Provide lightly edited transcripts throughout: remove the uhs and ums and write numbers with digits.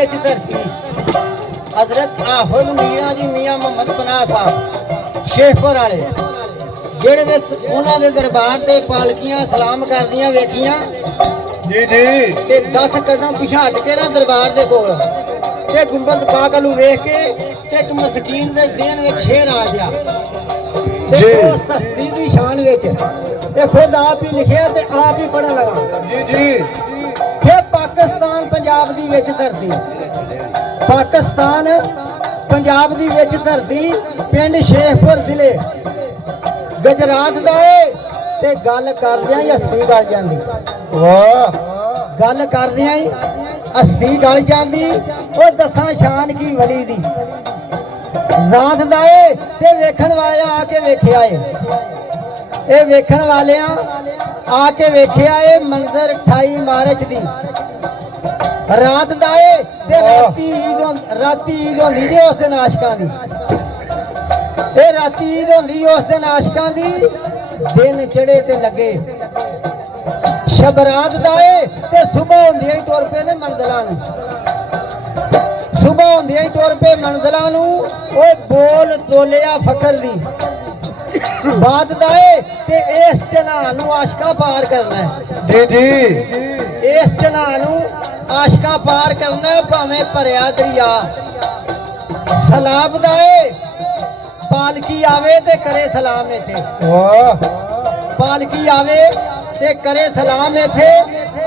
विच धरती हजरत हाफिज मीरा जी मियां मोहम्मद पनाह साहब शेखपुर वाले जिहड़े उन्हां दे दरबार ते पालकियां सलाम करदियां वेखियां जी जी ते 10 कदम पिछे हट के ना दरबार दे कोल ते गुंबद पाक नूं वेख के ते एक मस्कीन दे ज़हन विच शेर आ गया ते ओ सस्ती दी शान विच ते खुद आप ही लिखिया ते आप ही पढ़न लगा जी जी फिर पाकिस्तान पंजाब दी विच धरती पाकिस्तान पंजाब दी विच धरती पिंड शेखपुर जिले गुजरात दा ते गल करदियां ही हस्सी गल जांदी वाह गल करदियां ही हस्सी गल जांदी ओ दसां शान की वली दी जात दा ते वेखण वाले आके वेखिया ए वेखण वालियां आके वेखिया मंजर 28 मार्च दी रात दा ते राती ईद होंदी जे उस दिन आशिकां दी ए राती ईद होंदी उस दिन आशिकां दी दिन चढ़े ते लगे शबरात दा ते सुबह होंदियां ही टुर पे ने मंजिलां नूं सुबह होंदियां ही टुर पे मंजिलां नूं ओए बोल तोलिया फकर दी बात दा ते इस चन्हां नूं आशिकां पार करना है जी जी इस चन्हां नूं आशिकां पार करना है भावें भरिया दरिया सलाब दा पालकी आवे ते करे सलाम इत्थे वाह पालकी आवे ते करे सलाम इत्थे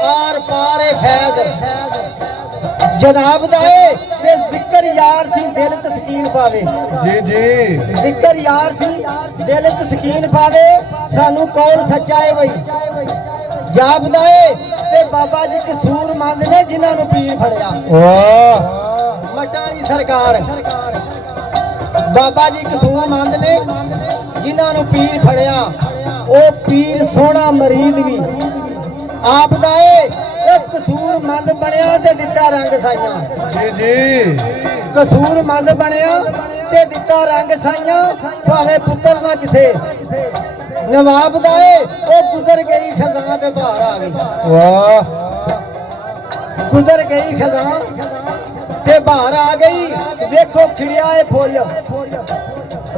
आर पार फैज जनाब दा ते जिक्र यार थी दिल तस्कीन पावे जी जी जिक्र यार थी दिल तस्कीन पावे सानू कौन सच्चा है वही जापदा ते बाबा जी कसूर मंद ने जिन्हां नूं पीर फड़िया वाह मटाणी सरकार बाबा जी कसूर मंद ने जिन्हां नूं पीर फड़िया ओ पीर सोहना मरीद भी आप दा कसूर मंद बनया ते दिता रंग साइयां जी जी कसूर मंद बनया ते दिता रंग साइयां भावें पुत्तर ना किसे नवाब दा ओ गुजर गई खजां ते बाहर आ गई वाह गुजर गई खजां ते बाहर आ गई देखो खिड़िया है फुल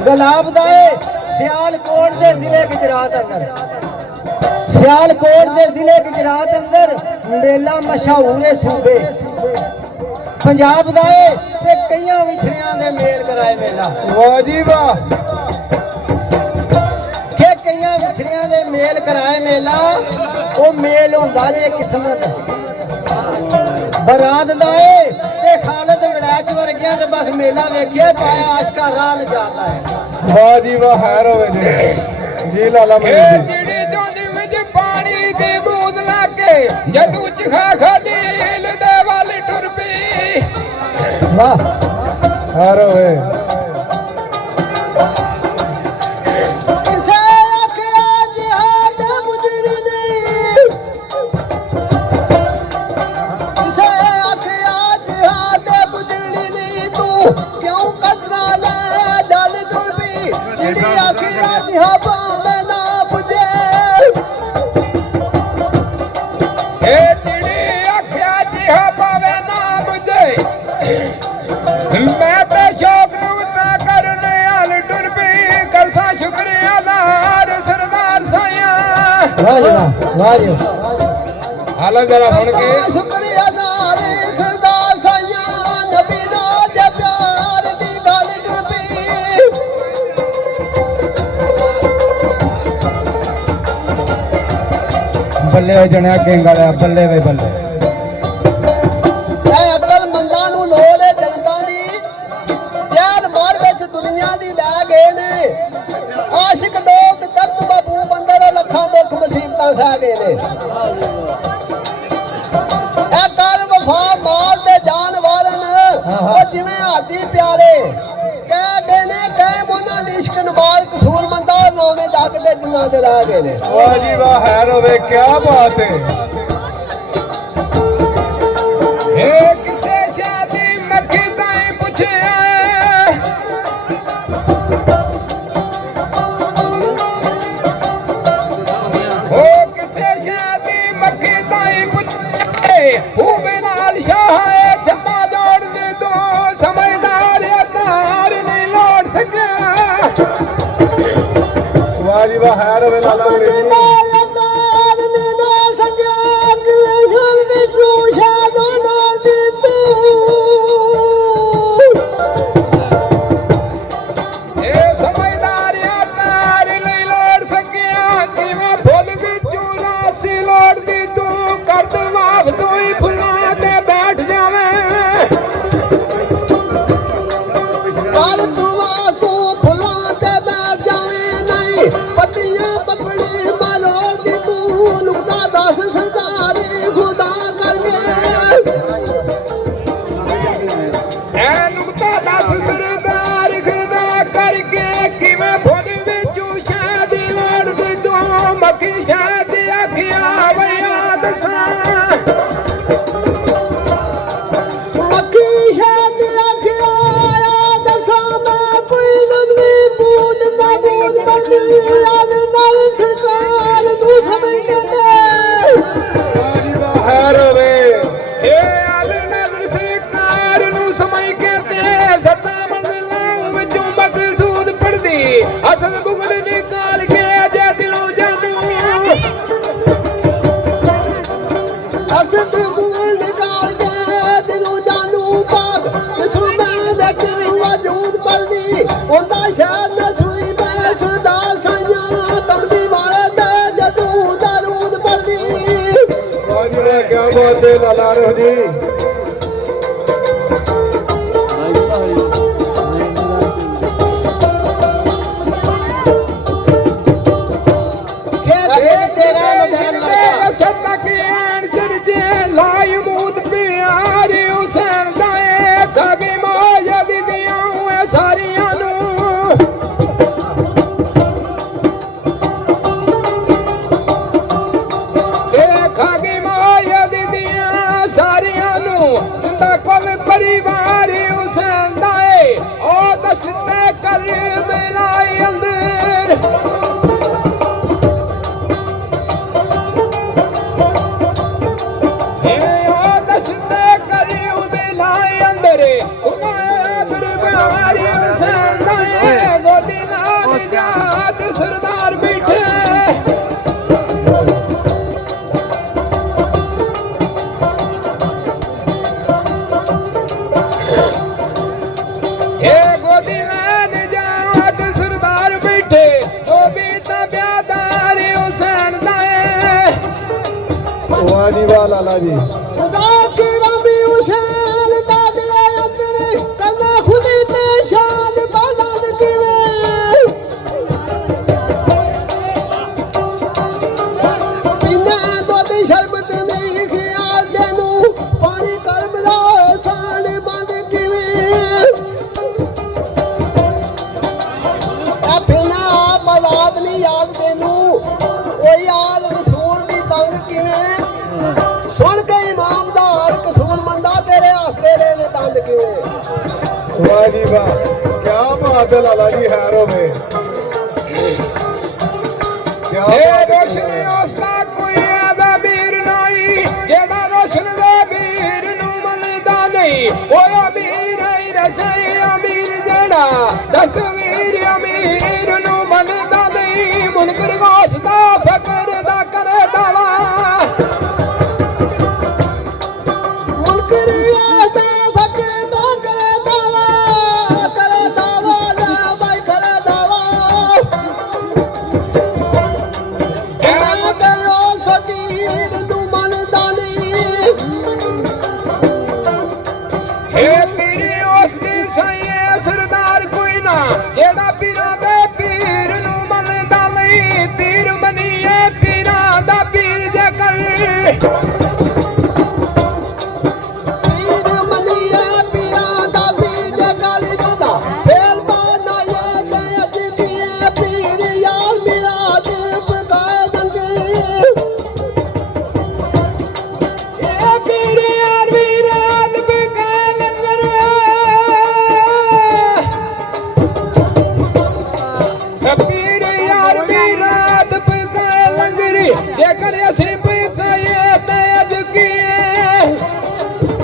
गुलाब दा सियालकोट दे जिले गुजरात अंदर सियालकोट दे जिले गुजरात अंदर मेला मशहूर है सूबे पंजाब दा ते कईयां विछड़ियां दे मेल कराए मेला वाह जी वाह के कईयां विछड़ियां दे मेल कराए मेला ओ मेल हुंदा जे किस्मत बरात दा ते खालिद वड़ैच वर्गियां ते बस मेला वेखिया पाया आशका राह न जाता है वाह जी वाह खैर होवे जी जी लाला मनीष जी पानी दी बूंद लाके जदू चखा खलील दे वाली टुर पी वाह खैर होवे हाल जरा सुन के शुक्रिया नारे सरदार साइयां नबी दा ते प्यार दी गल टुरपी बल्ले जणिया केंगा लिया बल्ले वे बल्ले ऐ अकल मंदा नू लोड़ है जनता दी जैल मार विच दुनिया दी लै गए ने आशिक दोस्त करत बाबू बंदर लखां दुख मुसीबतां सह गए ने माल दे जान वालन ओ जिवें हाथी प्यारे कह गए ने कैम उन्हां दी इश्क नवाल कसूर मंदा नौवें जग दे जिन्हां दे रह गए ने वाह जी वाह खैर होवे क्या बात है किसे शादी मक्खी ताईं पुछया ओ किसे शादी मक्खी ताईं पुछया हूं बिनाल शाह जम्मा जो ਜੀ ਵਾਹ ਹੈ ਰਵੇ ਲਾਲਾ ਮਰੀਦ ਜੀ ਇਹ ਸਮਝਦਾਰਿਆ ਤਾਰ ਲਈ ਲੋੜ ਸਕਿਆ ਕਿਵੇਂ ਫੁੱਲ ਵਿੱਚੋਂ ਰਾਸੀ ਲੋੜਦੀ ਤੂੰ ਕਰ ਦਵਾਫ ਤੂੰ ਹੀ ਫੁੱਲਾਂ ਤੇ ਬੈਠ ਜਾਵੇਂ ਐ ਨੁਕਤਾ ਦੱਸ ਸਰਦਾਰ ਖੁਦਾ ਕਰਕੇ ਕਿਵੇਂ ਫੁੱਲ ਵਿੱਚੋਂ ਸ਼ਾਦ ਲੋੜਦੀ ਤੂੰ ਮੱਖੀ ਸ਼ਾਦ ਆਖਿਆ ਬਈਆ ਦੱਸਾਂ ਵਾਹ ਜੀ ਵਾਹ ਹੈ ਰਵੇ ਇਹ ਆਲ ਨਜ਼ਰ ਸਰਕਾਰ ਨੂੰ ਸਮਝ ਕੇ ਤੇ ਸੱਤਾ ਮੰਜ਼ਲਾਂ ਵਿੱਚੋਂ ਮਕਸੂਦ ਪੜਦੀ ਅਸਲ ਬੁਗਲ ਨਿਕਾਲ ਕੇ ਅਜੇ ਦਿਲੋਂ ਜਾਮੂ ਵਾਹ ਜੀ ਵਾਹ ਕੀ ਬਾਤ ਹੈ ਲਾਲਾ ਰੋ ਜੀ ਸਾਰੀਆਂ ਨੂੰ ਦੇਖਾ ਗਈ ਮਾਇਆ ਦੀਆਂ ਸਾਰੀਆਂ ਨੂੰ ਜਿੰਦਾ ਕੋਲ ਪਰਿਵਾਰ ਹੁਸੈਨ ਦਾ ਏ ਉਹ ਦਸਤੇ ਕਰ ਬਣਾਈ ਅੰਦਰ ਇਹ ਉਹ ਦਸਤੇ ਕਰ ਬਣਾਈ ਅੰਦਰ ਉਹਨਾਂ ਦਰਬਾਰ ਹੁਸੈਨ ਦਾ ਏ ਗੋਦੀ ਨਾਲ ਜਾਤ ਸਰਦਾਰ ਬੈਠੇ ਇਹ ਗੋਦੀ ਨਾਲ ਜਾਤ ਸਰਦਾਰ ਬੈਠੇ ਜੋ ਵੀ ਤਾਂ ਪਿਆਦਾਰ ਹੁਸੈਨ ਦਾ ਏ ਵਾਹ ਜੀ ਵਾਹ ਲਾਲਾ ਜੀ ਵਾਹ ਜੀ ਵਾਹ ਕੀ ਬਾਤ ਹੈ ਲਾਲਾ ਜੀ ਹੈ ਰਵੇ ਕੀ ਇਹ ਰੋਸ਼ਨ ਉਸਦਾ ਕੋਈ ਆਦਾ ਵੀਰ ਨਹੀਂ ਜਿਹੜਾ ਰੋਸ਼ਨ ਦੇ ਵੀਰ ਨੂੰ ਮੰਨਦਾ ਨਹੀਂ ਉਹ ਅਮੀਰ ਹੀ ਰਸਈ ਅਮੀਰ ਜਿਹੜਾ ਦਸਤਵੀਰ ਅਮੀਰ ਨੂੰ ਮੰਨਦਾ ਨਹੀਂ ਮੁਨਕਰ ਗੋਸ਼ ਦਾ ਫਕਰ ਦਾ ਕਰੇ ਦਾਵਾ ਇਹ ਪੀਰੀ ਉਸ ਦੀ ਸਈਏ ਸਰਦਾਰ ਕੋਈ ਨਾ ਜਿਹੜਾ ਪੀਰਾਂ ਦੇ ਪੀਰ ਨੂੰ ਮੰਨਦਾ ਨਹੀਂ ਪੀਰ ਮੰਨੀਏ ਪੀਰਾਂ ਦਾ ਪੀਰ ਜੇ ਕਰ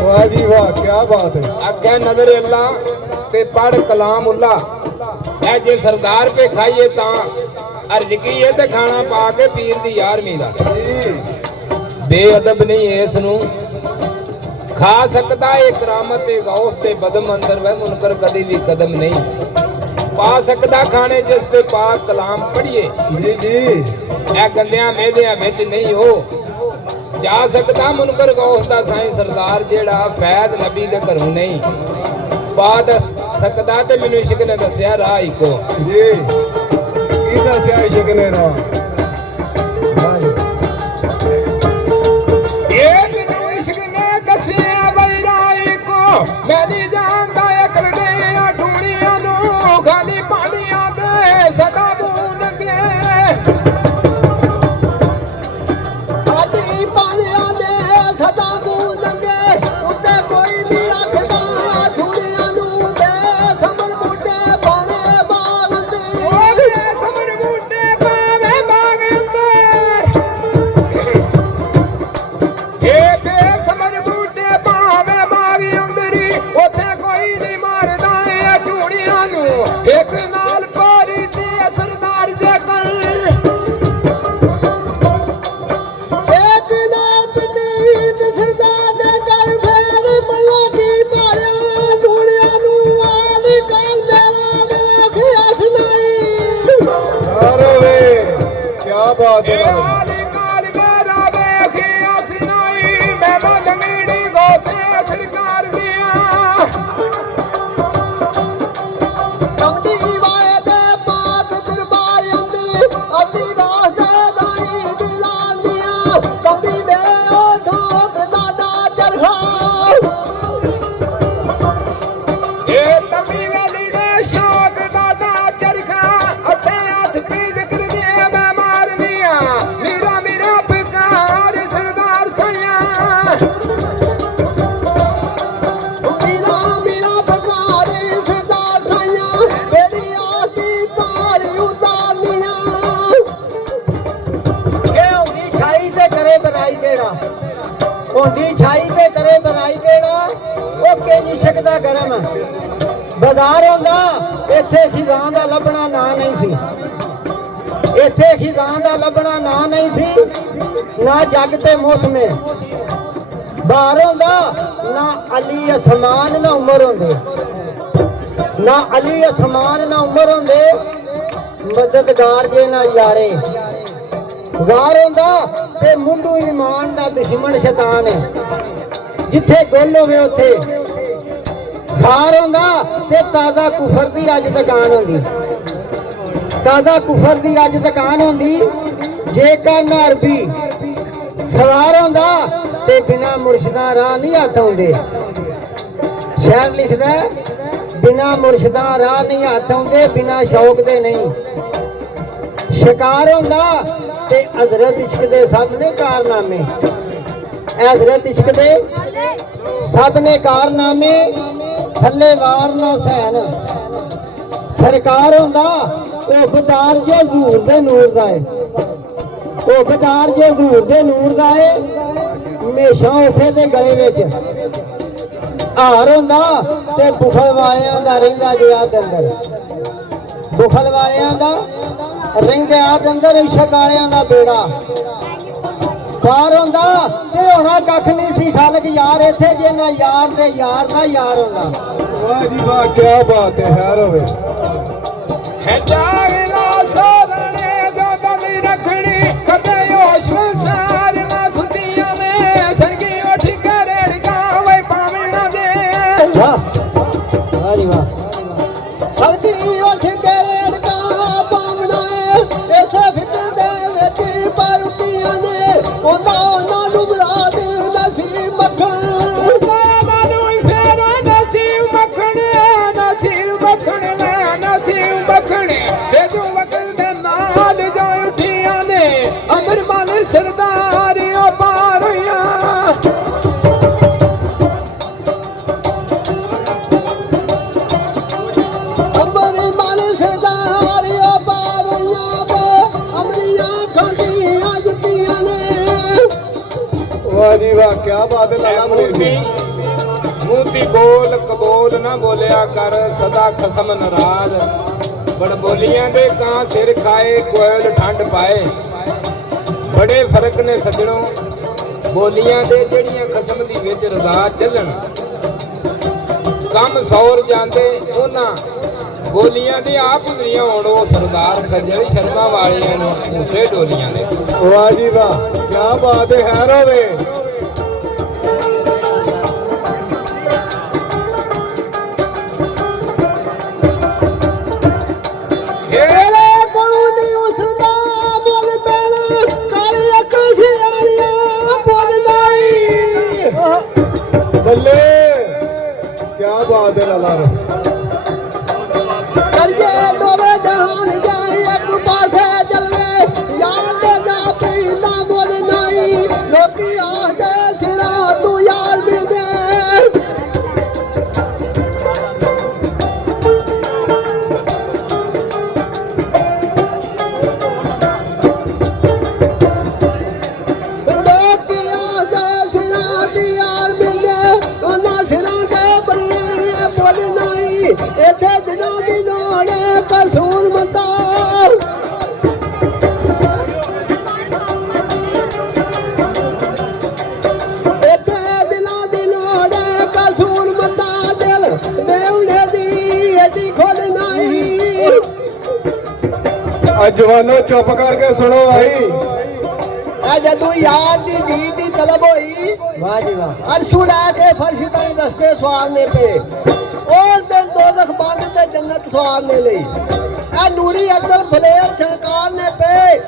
ਵਾਹ ਜੀ ਵਾਹ ਕੀ ਬਾਤ ਹੈ ਅੱਗੇ ਨਜ਼ਰ ਅੱਲਾ ਤੇ ਪੜ ਕਲਾਮ ਉੱਲਾ ਇਹ ਜੇ ਸਰਦਾਰ ਪੇ ਖਾਈਏ ਤਾਂ ਅਰਜ ਕੀ ਇਹ ਤੇ ਖਾਣਾ ਪਾ ਕੇ ਪੀਰ ਦੀ 11ਵੀਂ ਦਾ ਜੀ ਬੇਅਦਬ ਨਹੀਂ ਇਸ ਨੂੰ ਖਾ ਸਕਦਾ ਇਹ ਕਰਾਮਤ ਤੇ ਗੌਸ ਤੇ ਬਦਮ ਅੰਦਰ ਵੈ ਮੁਨਕਰ ਕਦੀ ਵੀ ਕਦਮ ਨਹੀਂ ਪਾ ਸਕਦਾ ਖਾਣੇ ਜਿਸ ਤੇ ਪਾਕ ਕਲਾਮ ਪੜ੍ਹੀਏ ਜੀ ਜੀ ਇਹ ਗੰਦਿਆਂ ਮੇਦਿਆਂ ਵਿੱਚ ਨਹੀਂ ਹੋ ਜਾ ਸਕਦਾ ਮੁਨਕਰ ਗੌਸ ਦਾ ਸਾਈਂ ਸਰਦਾਰ ਜਿਹੜਾ ਫੈਦ ਨਬੀ ਦੇ ਘਰੋਂ ਨਹੀਂ ਬਾਦ ਸਕਦਾ ਤੇ ਮੈਨੂੰ ਇਸ਼ਕ ਨੇ ਦੱਸਿਆ ਰਾਹ ਇੱਕੋ ਜੀ ਕੀ ਦੱਸਿਆ ਇਸ਼ਕ ਨੇ ਨਾ ਇਹ ਮੈਨੂੰ ਇਸ਼ਕ ਨੇ ਦੱਸਿਆ ਬਈ ਰਾਹ ਇੱਕੋ ਮੈਂ ਨਹੀਂ ਜਾਣਦਾ ਅਕਲ ਦੇ ਆ ਟੂਣੀਆਂ ਨੂੰ ਖਾਲੀ ਪਾਣੀਆਂ ਦੇ ਸਦਾ ਮੂੰਹ ਨੰਗੇ ਆਦੀ ਪਾਣਿਆਂ ਦੇ ਸਦਾ ਮੂੰਹ ਨੰਗੇ ਉੱਤੇ ਕੋਈ ਨਹੀਂ ਰੱਖਦਾ ਦੁਨੀਆ ਨੂੰ ਦੇ ਸਮਰ ਬੂਟੇ ਪਾਵੇ ਬਾਗ ਤੇ ਓਏ ਸਮਰ ਬੂਟੇ ਪਾਵੇ ਬਾਗ ਅੰਦਰ ਇਹ ਬੇਸਮਰ ਬੂਟੇ ਪਾਵੇ ਬਾਗ ਅੰਦਰੀ ਉੱਥੇ ਕੋਈ ਨਹੀਂ ਮਾਰਦਾ ਇਹ ਚੂੜੀਆਂ ਨੂੰ ਇੱਕ ਨਾਲ ਪਾਰੀ ਤੇ ਅਸਰਦਾਰ ਦੇ ਕਰ ਇੱਕ ਨਾਤ ਦੀ ਦਿਸਦਾ ਦੇ ਕਰ ਫੇਰ ਮੱਲਾ ਕੀ ਮਾਰਿਆ ਦੁਨੀਆ ਨੂੰ ਆਦੀ ਕਰ ਦੇਣਾ ਦੇਖਿਆ ਸੁਣਾਈ ਯਾਰ ਵੇ ਕੀ ਬਾਤ ਇਹ ਹੈ ਆਲੀ ਕਾਲ ਮੇਰਾ ਵੇਖਿਆ ਸੁਣਾਈ ਮੈਂ ਮਗਮੀੜੀ ਗੋਸੇ ਸਰਕਾਰ ਦੀਆਂ ਕਮਲੀ ਵਾਏ ਦੇ ਪਾਪ ਦਰਬਾਰ ਅੰਦਰ ਆਪਣੀ ਵਾਸਤੇ ਦਾਈ ਦਿਲਾਂਦੀਆਂ ਕਮਲੀ ਦੇ ਉਹ ਠੋਕ ਦਾਦਾ ਚਰਖਾ ਇਹ ਤਮੀ ਵਾਲੀ ਦੇ ਸ਼ੌਕ ਦਾਦਾ ਚਰਖਾ ਅੱਥੇ ਹੱਥ ਪੀ ਜ਼ਿਕਰ ਦੇ ਮੈਂ ਮਾਰਨੀਆਂ ਮੇਰਾ ਮੇਰਾ ਪਿਕਾਰ ਸਰਦਾਰ ਸਈਆਂ ਮੀਰਾ ਮੀਰਾ ਬਕਾਰੇ ਸਦਾ ਖਾਇਆ ਬੇੜੀ ਆਤੀ ਪਾਰ ਉਤਾਰਨੀਆਂ ਇਹ ਹੁੰਦੀ ਛਾਈ ਤੇ ਕਰੇ ਬਣਾਈ ਕਿਹੜਾ ਹੁੰਦੀ ਛਾਈ ਤੇ ਕਰੇ ਬਣਾਈ ਕਿਹੜਾ ਉਹ ਕਿੰਨੀ ਸ਼ਕਦਾ ਗਰਮ ਬਾਜ਼ਾਰ ਹੁੰਦਾ ਇੱਥੇ ਖਿਜ਼ਾਂ ਦਾ ਲੱਭਣਾ ਨਾ ਨਹੀਂ ਸੀ ਇੱਥੇ ਖਿਜ਼ਾਂ ਦਾ ਲੱਭਣਾ ਨਾ ਨਹੀਂ ਸੀ ਨਾ ਜੱਗ ਤੇ ਮੌਸਮੇ ਬਾਹਰ ਹੁੰਦਾ ਨਾ ਅਲੀ ਅਸਮਾਨ ਨਾ ਉਮਰ ਹੁੰਦੇ ਨਾ ਅਲੀ ਅਸਮਾਨ ਨਾ ਉਮਰ ਹੁੰਦੇ ਮਦਦਗਾਰ ਜੇ ਨਾ ਯਾਰੇ ਗਾਰ ਹੁੰਦਾ ਤੇ ਮੁੰਡੂ ਇਮਾਨ ਦਾ ਦੁਸ਼ਮਣ ਸ਼ੈਤਾਨ ਹੈ ਜਿੱਥੇ ਗੁੱਲ ਹੋਵੇ ਉੱਥੇ ਖਾਰ ਹੁੰਦਾ ਤੇ ਤਾਜ਼ਾ ਕੁਫਰ ਦੀ ਅੱਜ ਦੁਕਾਨ ਹੁੰਦੀ ਤਾਜ਼ਾ ਕੁਫਰ ਦੀ ਅੱਜ ਦੁਕਾਨ ਹੁੰਦੀ ਜੇਕਰ ਨਾ ਅਰਬੀ ਸਵਾਰ ਹੁੰਦਾ ਤੇ ਬਿਨਾ ਮੁਰਸ਼ਿਦਾਂ ਰਾਹ ਨਹੀਂ ਹੱਥ ਆਉਂਦੇ ਸ਼ਾਇਰ ਲਿਖਦਾ ਬਿਨਾ ਮੁਰਸ਼ਿਦਾਂ ਰਾਹ ਨਹੀਂ ਹੱਥ ਆਉਂਦੇ ਬਿਨਾ ਸ਼ੌਕ ਦੇ ਨਹੀਂ ਸ਼ਿਕਾਰ ਹੁੰਦਾ ਤੇ ਹਜ਼ਰਤ ਇਸ਼ਕ ਦੇ ਸਭ ਨੇ ਕਾਰਨਾਮੇ ਹਜ਼ਰਤ ਇਸ਼ਕ ਦੇ ਸਭ ਨੇ ਕਾਰਨਾਮੇ ਥੱਲੇ ਵਾਰ ਨਾ ਸੈਨ ਸਰਕਾਰ ਹੁੰਦਾ ਉਹ ਬਦਾਰ ਜੋ ਹਜ਼ੂਰ ਦੇ ਨੂਰ ਦਾ ਏ ਉਹ ਬਦਾਰ ਜੋ ਹਜ਼ੂਰ ਦੇ ਨੂਰ ਦਾ ਏ ਹਮੇਸ਼ਾ ਉਸੇ ਦੇ ਗਲੇ ਵਿੱਚ ਹਾਰ ਹੁੰਦਾ ਤੇ ਬੁਖਲ ਵਾਲਿਆਂ ਦਾ ਰਹਿੰਦਾ ਜਿਆ ਦੇ ਅੰਦਰ ਬੁਖਲ ਵਾਲਿਆਂ ਦਾ ਰਹਿੰਦੇ ਆ ਦੇ ਅੰਦਰ ਇਸ਼ਕ ਵਾਲਿਆਂ ਦਾ ਬੇੜਾ ਪਾਰ ਹੁੰਦਾ ਤੇ ਹੋਣਾ ਕੱਖ ਨਹੀਂ ਸੀ ਖਲਕ ਯਾਰ ਇੱਥੇ ਜੇ ਨਾ ਯਾਰ ਤੇ ਯਾਰ ਨਾ ਯਾਰ ਹੁੰਦਾ ਵਾਹ ਜੀ ਵਾਹ ਕੀ ਬਾਤ ਹੈ ਹੈਰ ਹੋਵੇ ਹੈ ਜਾਗਲਾ ਸੋਹਣੇ ਜੋ ਬੰਦੀ ਰੱਖਣੀ ਕਦੇ ਹੋਸ਼ ਵਸਾਰ ਨਾ ਸੁੱਤੀਆਂ ਨੇ ਸਰਗੀ ਉੱਠ ਕੇ ਰੇੜੀਆਂ ਵੇ ਪਾਵਣਾ ਦੇ ਵਾਹ ਵਾਹ ਜੀ ਵਾਹ ਸਰਦੀ ਉੱਠ ਕੇ ਰੇੜਕਾ ਪਾਵਣਾ ਇਸੇ ਫਿੱਟ ਦੇ ਵਿੱਚ ਪਰਤੀਆਂ ਨੇ ਉਹਨਾਂ ਨੂੰ ਮੁਰਾਦ ਨਸੀਬ ਮੱਖਣ ਸਰਦਾਰੀਆਂ ਪਾਰੀਆਂ ਅੰਬਰੀ ਮਨ ਸਰਦਾਰੀਆਂ ਪਾਰੀਆਂ ਤੇ ਅਮਰੀਆਂ ਖਾਂਦੀਆਂ ਜੁੱਤੀਆਂ ਨੇ ਵਾਹ ਜੀ ਵਾਹ ਕੀ ਬਾਤ ਹੈ ਲਾਲਾ ਮਲੇਰੀ ਮੂਤੀ ਬੋਲ ਕਬੂਲ ਨਾ ਬੋਲਿਆ ਕਰ ਸਦਾ ਖਸਮ ਨਾਰਾਜ਼ ਬੜ ਬੋਲੀਆਂ ਦੇ ਕਾਂ ਸਿਰ ਖਾਏ ਕੋਇਲ ਠੰਡ ਪਾਏ। ਬੜੇ ਫਰਕ ਨੇ ਸੱਜਣੋ ਬੋਲੀਆਂ ਦੇ ਜਿਹੜੀਆਂ ਖਸਮ ਦੀ ਵਿੱਚ ਰਜ਼ਾ ਚੱਲਣ। ਕੰਮ ਸੌਰ ਜਾਂਦੇ ਉਹਨਾਂ ਗੋਲੀਆਂ ਦੇ ਆਪ ਗੁਜ਼ਰੀਆਂ ਹੋਣ ਉਹ ਸਰਦਾਰ ਖੱਜਲ ਸ਼ਰਮਾ ਵਾਲੀਆਂ ਨੂੰ ਝੂਠੇ ਡੋਲੀਆਂ ਨੇ। ਵਾਹ ਜੀ ਵਾਹ, ਕੀ ਬਾਤ ਹੈ ਹੈਰ ਹੋਵੇ। ਬੱਲੇ ਕੀ ਬਾਤ ਹੈ ਲਾਲਾ। ਕਰਜੇ ਦੋਵੇਂ ਜਹਾਨ ਜਾਏ ਇੱਕ ਪਾਸੇ ਜਲਵੇ ਯਾਰ ਦੇ ਨਾ ਪੀਂਦਾ ਮੁੱਲ ਨਹੀਂ ਲੋਕੀ ਆਖਦੇ ਸਿਰਾ ਤੂੰ ਯਾਰ ਮਿਲਦੇ। ਇੱਥੇ ਦਿਨਾਂ ਦੀ ਲੋੜ ਕਸੂਰ ਮੰਦਾ। ਇੱਥੇ ਦਿਨਾਂ ਦੀ ਲੋੜ ਕਸੂਰ ਮੰਦਾ ਦਿਲ ਦੇਵੜੇ ਦੀ ਐਡੀ ਖੋਲ ਨਹੀਂ। ਅੱਜ ਜਵਾਨੋ ਚੁੱਪ ਕਰਕੇ ਸੁਣੋ ਭਾਈ। ਆ ਜਦੋਂ ਯਾਰ ਦੀ ਜੀ ਦੀ ਤਲਬ ਹੋਈ ਵਾਹ ਜੀ ਵਾਹ ਅਰਸ਼ੂ ਲੈ ਕੇ ਫਰਸ਼ ਤਾਈਂ ਰਸਤੇ ਸਵਾਰਨੇ ਪਏ। ਉਸ ਦਿਨ ਦੋਜ਼ਖ ਬੰਦ ਤੇ ਜੰਨਤ ਸਵਾਰਨੇ ਲਈ ਇਹ ਨੂਰੀ ਅਕਲ ਫਲੇਰ ਛਣਕਾਰਨੇ ਪਏ।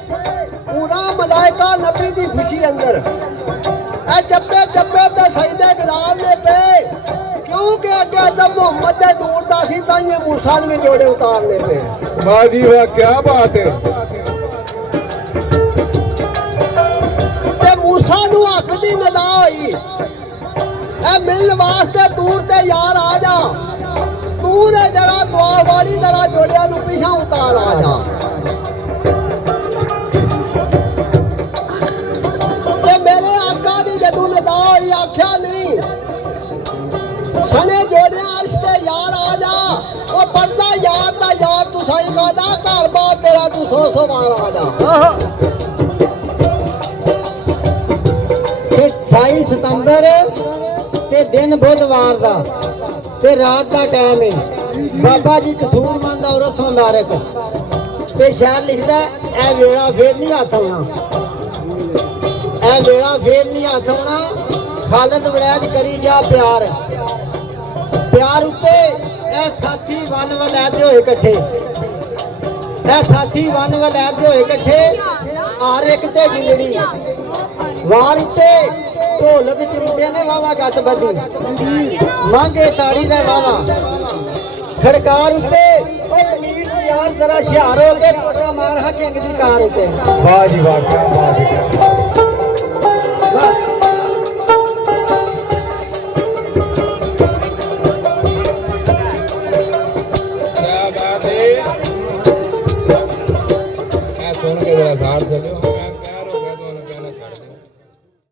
ਪੂਰਾ ਮਲਾਇਕਾ ਨਬੀ ਦੀ ਖੁਸ਼ੀ ਅੰਦਰ ਇਹ ਚੱਪੇ ਚੱਪੇ ਤੇ ਸਜਦੇ ਗਰਾਰਨੇ ਪਏ। ਕਿਉਂਕਿ ਅੱਗੇ ਤਾਂ ਮੁਹੰਮਦ ਦੇ ਦੂਰ ਦਾ ਸੀ ਤਾਂ ਇਹ ਮੂਸਾ ਨੇ ਜੋੜੇ ਉਤਾਰਨੇ ਪਏ। ਵਾਹ ਜੀ ਵਾਹ, ਕੀ ਬਾਤ ਹੈ। ਤੇ ਮੂਸਾ ਨੂੰ ਹੱਕ ਦੀ ਨਦਾ ਹੋਈ ਇਹ ਮਿਲਣ ਵਾਸਤੇ ਦੂਰ ਤੇ ਯਾਰ ਆ ਜਾ। ਤੂੰ ਨੇ ਜਰਾ ਦੁਆ ਵਾਲੀ ਜਰਾ ਜੋੜਿਆਂ ਨੂੰ ਪਿਛਾਂ ਉਤਾਰ ਆ ਜਾ। ਤੇ ਮੇਰੇ ਆਕਾ ਦੀ ਜਦੋਂ ਨਦਾ ਹੋਈ ਆਖਿਆ ਨਹੀਂ ਸਣੇ ਜੋੜਿਆਂ ਅਰਸ਼ ਤੇ ਯਾਰ ਆ ਜਾ। ਉਹ ਪੜਦਾ ਯਾਰ ਦਾ ਯਾਰ ਤੂੰ ਸਾਈ ਕਾਦਾ ਘਰ ਬਾਰ ਤੇਰਾ ਤੂੰ 100 ਵਾਰ ਆ ਜਾ। 28 ਸਤੰਬਰ ਤੇ ਦਿਨ ਬੁੱਧਵਾਰ ਦਾ ਤੇ ਰਾਤ ਦਾ ਟਾਈਮ ਹੈ। ਬਾਬਾ ਜੀ ਕਸੂਰਮੰਦ ਔਰਤ ਮੁਬਾਰਕ ਤੇ ਸ਼ਾਇਰ ਲਿਖਦਾ ਇਹ ਵੇਲਾ ਫੇਰ ਨਹੀਂ ਹੱਥ ਆਉਣਾ। ਇਹ ਵੇਲਾ ਫੇਰ ਨਹੀਂ ਹੱਥ ਆਉਣਾ। ਖਾਲਦ ਵੜੈਜ ਕਰੀ ਜਾ ਪਿਆਰ ਪਿਆਰ ਉੱਤੇ ਇਹ ਸਾਥੀ ਵਨ ਵਲੈਦੇ ਹੋਏ ਇਕੱਠੇ। ਇਹ ਸਾਥੀ ਵਨ ਵਲੈਦੇ ਹੋਏ ਇਕੱਠੇ ਹਰ ਇੱਕ ਤੇ ਜਿੰਦੜੀ ਵਾਰ ਉੱਤੇ ਢੋਲਕ ਚਿਮਟੇ ਨੇ ਵਾਵਾ ਗੱਤ ਬੱਧੀ ਮੰਗੇ ਤਾੜੀ ਦਾ ਵਾਵਾ ਖੜਕਾਰ ਉੱਤੇ ਉਹ ਕਲੀਰ ਯਾਰ ਜ਼ਰਾ ਹੁਸ਼ਿਆਰ ਹੋ ਕੇ ਟੋਟਾ ਮਾਰ ਹਾ ਝਿੰਗ ਦੀ ਕਾਰ ਉੱਤੇ। ਵਾਹ ਜੀ ਵਾਹ, ਕੀ ਬਾਤ ਹੈ। क्या बात है। सुन के जरा झाड़ चलो।